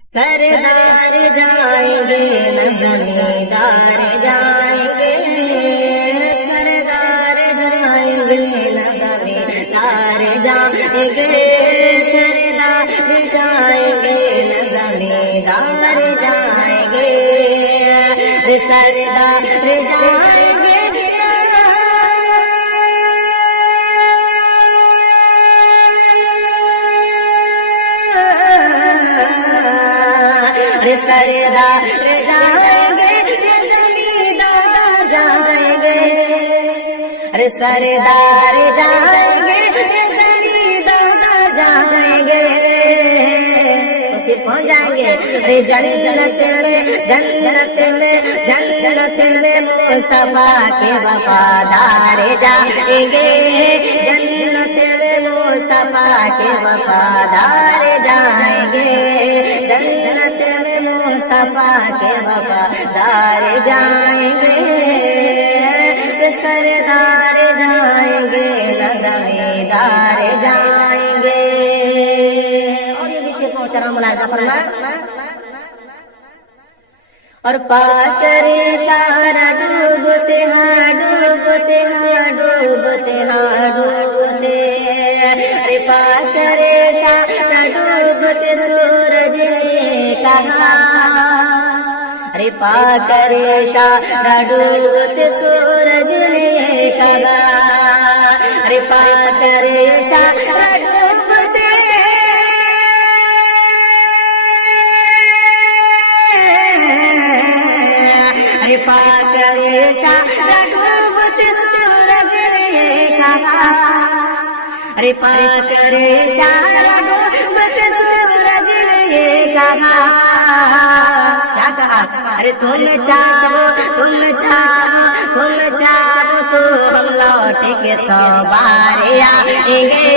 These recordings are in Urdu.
سردار جائیں گے نہ زمیندار جائیں گے، سردار جائیں گے نہ زمیندار جائیں گے، سردار جائیں گے نہ زمیندار جائیں گے، سردار جائیں گے سردار جائیں گے، زمیندار جائیں گے، سردار جائیں گے، زمیندار جائیں گے، تو پھر پہنچ جائیں گے جنت میں، جنت میں، جنت میں مصطفیٰ کے وفادار جائیں گے، جنت میں مصطفیٰ کے وفادار جائیں گے، جنت میں مصطفیٰ کے وفادار جائیں گے، سردار جائیں گے نہ زمیندار جائیں گے۔ اور یہ بھی شعر پہنچ رہا ملاحظہ فرمائیں، اور پاک اشارہ ڈوبتے ہاں ڈوبتے ہاں ڈوبتے ہاں ڈوبتے، ارے پاک اشارہ ڈوبتے سورج نے کہا، ارے پاک اشارہ ڈوبتے سورج نے کہا، ارے پاک اشارہ ڈوبتے پاک اشارہ ڈوبتے سورج نے کہا، ارے پاک اشارہ ڈوبتے سورج نے کہا، کیا کہا؟ ارے تم چاہو تم چاہو تم چاہو تو ہم لوٹ کے 100 بار آئیں گے،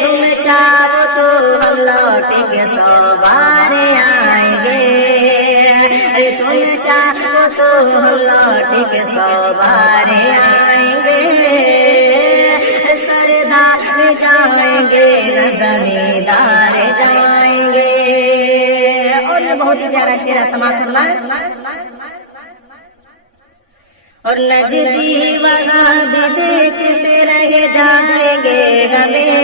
تم چاہو تو ہم لوٹ کے 100 بار آئیں گے، ارے تم چاہو تو ہم لوٹ کے 100 بار آئیں گے، سردار جائیں گے نہ زمیندار جائیں گے۔ اور یہ بہت ہی پیارا شعر ہے، سماعت فرمائیں، اور نجدی وہاں بھی دیکھتے رہ جائیں گے ہمیں،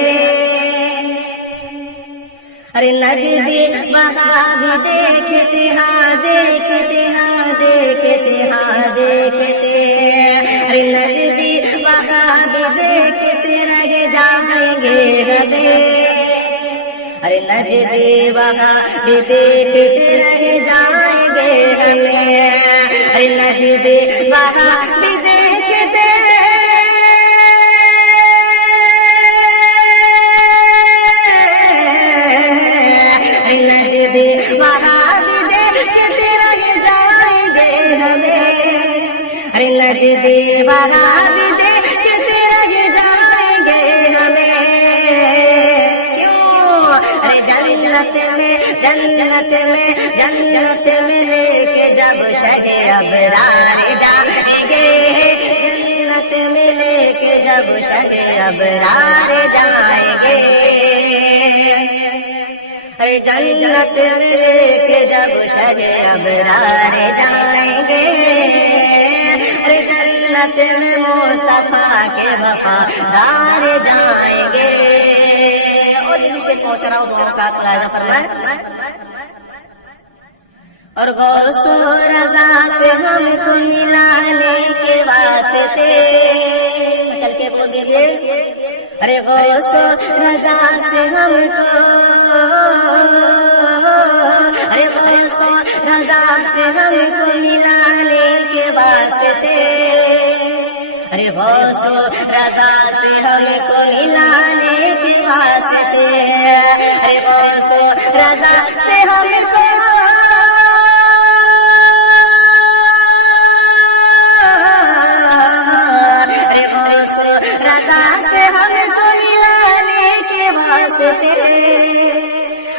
ارے نجدی وہاں بھی دیکھتے ہاں دیکھتے ہاں دیکھتے ہاں دیکھتے، ارے نجدی وہاں بھی دیکھتے رہ جائیں گے ہمیں، ارے نجدی وہاں بھی دیکھتے رہ جائیں گے ہمیں، ارے نجدی وہاں بھی دیکھتے وہاں بھی دیکھتے رہ جائیں گے ہمیں، ارے نجدی وہاں بھی دیکھتے رہ جائیں گے ہمیں، کیوں؟ ارے جنت میں جنت میں جنت میں لے کے جب شہ ابرار جائیں گے، جنت میں لے کے جب شہ ابرار جائیں گے، ارے جنت میں لے کے جب شہ ابرار جائیں گے، ارے جنت میں مصطفیٰ کے وفادار جائیں گے۔ اور یہ بھی شعر پہنچ رہا ہوں، بہت ساتھ ملاحظہ فرمائیں، اور غوث و رضا سے ہم کو ملانے کے واسطے، چل کے بول دیجیے، ارے غوث و رضا سے ہم کو، ارے غوث و رضا سے ہم کو ملانے کے واسطے، ارے غوث و رضا سے ہم کو ملانے کے واسطے، ارے غوث و رضا سے ہم کو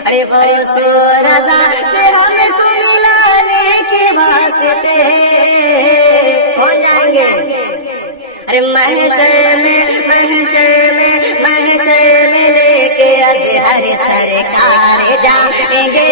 ارے غوث و رضا سے ہم کو ملانے کے واسطے ہو جائیں گے، ارے محشر میں محشر میں محشر میں لے کے اظہر سرکار جائیں گے،